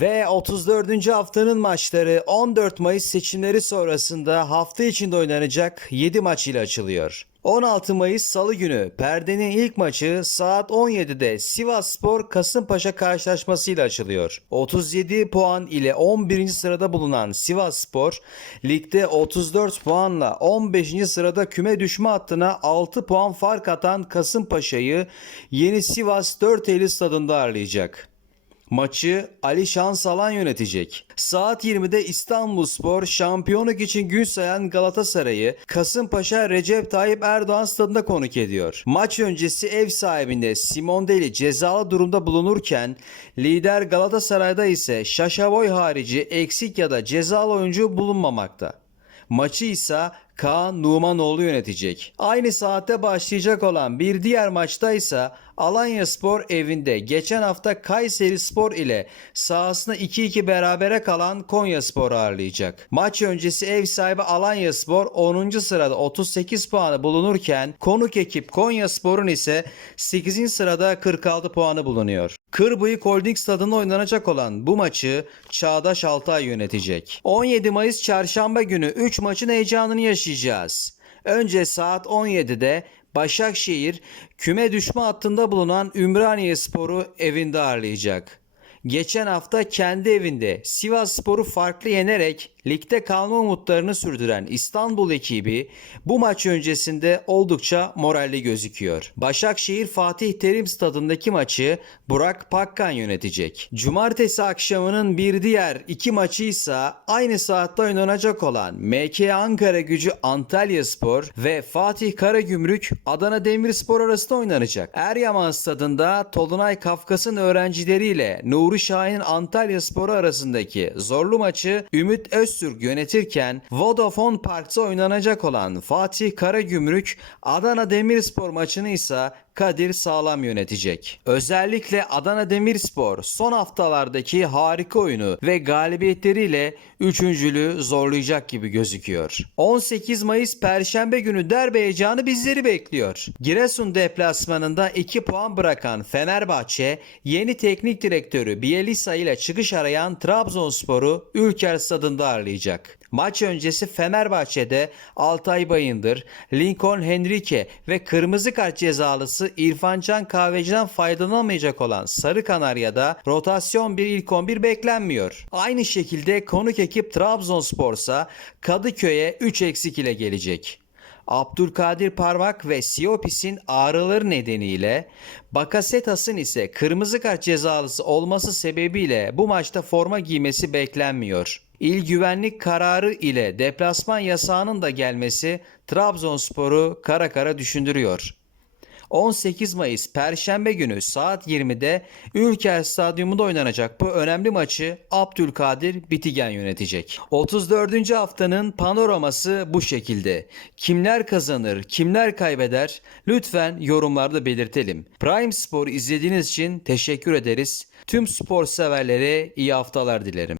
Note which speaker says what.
Speaker 1: Ve 34. haftanın maçları 14 Mayıs seçimleri sonrasında hafta içinde oynanacak 7 maç ile açılıyor. 16 Mayıs Salı günü perdenin ilk maçı saat 17'de Sivas Spor Kasımpaşa karşılaşmasıyla açılıyor. 37 puan ile 11. sırada bulunan Sivas Spor ligde 34 puanla 15. sırada küme düşme hattına 6 puan fark atan Kasımpaşa'yı yeni Sivas 4 Eylül stadında ağırlayacak. Maçı Ali Şansalan yönetecek. Saat 20'de İstanbulspor şampiyonluk için gün sayan Galatasaray'ı Kasımpaşa Recep Tayyip Erdoğan stadında konuk ediyor. Maç öncesi ev sahibinde Simondelli cezalı durumda bulunurken lider Galatasaray'da ise Şaşavoy harici eksik ya da cezalı oyuncu bulunmamakta. Maçı ise Kaan Numanoğlu yönetecek. Aynı saatte başlayacak olan bir diğer maçta ise Alanya Spor evinde geçen hafta Kayseri Spor ile sahasında 2-2 berabere kalan Konya Spor ağırlayacak. Maç öncesi ev sahibi Alanya Spor 10. sırada 38 puanı bulunurken konuk ekip Konya Spor'un ise 8. sırada 46 puanı bulunuyor. Kırbıyık Holding stadında oynanacak olan bu maçı Çağdaş Altay yönetecek. 17 Mayıs çarşamba günü 3 maçın heyecanını yaşayacağız. Önce saat 17'de Başakşehir küme düşme hattında bulunan Ümraniye Sporu evinde ağırlayacak. Geçen hafta kendi evinde Sivas Spor'u farklı yenerek ligde kalma umutlarını sürdüren İstanbul ekibi bu maç öncesinde oldukça moralli gözüküyor. Başakşehir Fatih Terim stadındaki maçı Burak Pakkan yönetecek. Cumartesi akşamının bir diğer iki maçı ise aynı saatte oynanacak olan MK Ankara gücü Antalya Spor ve Fatih Karagümrük Adana Demirspor arasında oynanacak. Eryaman stadında Tolunay Kafkas'ın öğrencileriyle Nuri Şahin Antalya Sporu arasındaki zorlu maçı Ümit Öztürk yönetirken Vodafone Park'ta oynanacak olan Fatih Karagümrük Adana Demirspor maçını ise Kadir Sağlam yönetecek. Özellikle Adana Demirspor son haftalardaki harika oyunu ve galibiyetleriyle üçüncülüğü zorlayacak gibi gözüküyor. 18 Mayıs Perşembe günü derbi heyecanı bizleri bekliyor. Giresun deplasmanında 2 puan bırakan Fenerbahçe yeni teknik direktörü Bielisa ile çıkış arayan Trabzonspor'u Ülker stadında ağırlayacak. Maç öncesi Fenerbahçe'de Altay Bayındır, Lincoln Henrique ve kırmızı kart cezalısı İrfan Can Kahveci'den faydalanamayacak olan Sarı Kanarya'da rotasyon bir ilk 11 beklenmiyor. Aynı şekilde konuk ekip Trabzonspor'sa Kadıköy'e 3 eksik ile gelecek. Abdülkadir Parmak ve Siopis'in ağrıları nedeniyle Bakasetas'ın ise kırmızı kart cezalısı olması sebebiyle bu maçta forma giymesi beklenmiyor. İl güvenlik kararı ile deplasman yasağının da gelmesi Trabzonspor'u kara kara düşündürüyor. 18 Mayıs Perşembe günü saat 20'de Ülker Stadyumunda oynanacak bu önemli maçı Abdülkadir Bitigen yönetecek. 34. haftanın panoraması bu şekilde. Kimler kazanır, kimler kaybeder? Lütfen yorumlarda belirtelim. Prime Spor izlediğiniz için teşekkür ederiz. Tüm spor severlere iyi haftalar dilerim.